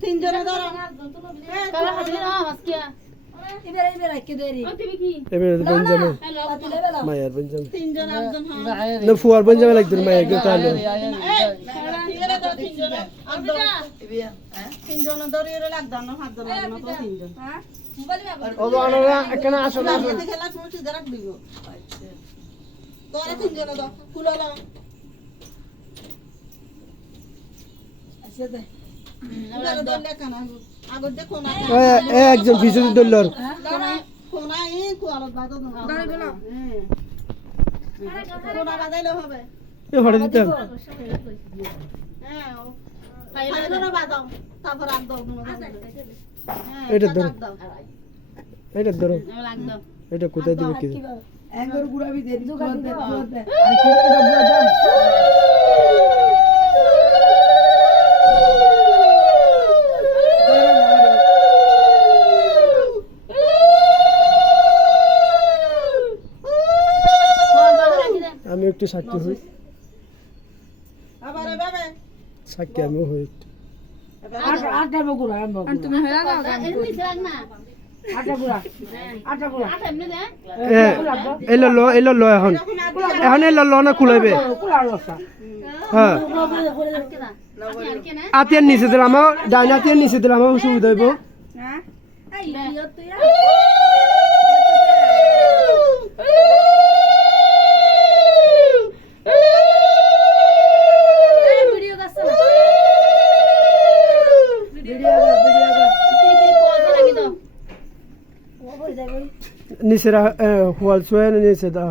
তিনজনে ধরো এবারে বঞ্জামে মায়ের বঞ্জামে তিনজন একজন না ফুয়ার বঞ্জামে লাগবে মায়ের কে তাহলে তিনজন ধরিয়ে লাগতাম না হাত ধরে মাত্র তিনজন ও আনারা এখানে আসো না খেলা তুমি সিধা রাখ দিব তোরা তিনজন দাও ফুলা লাও আচ্ছা দে আগর দেখো না এ একজন পিছনে দলর কোনা এই কোয়ালত বাদ দাও কোনা বাদাইলে হবে এ হড়ে দিতে হ্যাঁ ফাইনাল বাদাও তারপর আগ দাও এটা ধরো এটা ধরো এটা কোথায় দিবে কি একবার গুড়াবি দে দোকান দে আমি একটু সাক্ষী হই আবার বাবে সাক্ষী আমিও হই আটা বগুড়া তুমি হেরা না আটা গুড়া এলো লো এখন এখন এলো লো না খুলাইবে হ্যাঁ আতিয়ার নিচে দিলাম ডাইন আতিয়ার নিচে দিলাম সুবিধা হইব নিচে হোয়াল সোয়া নিচে দা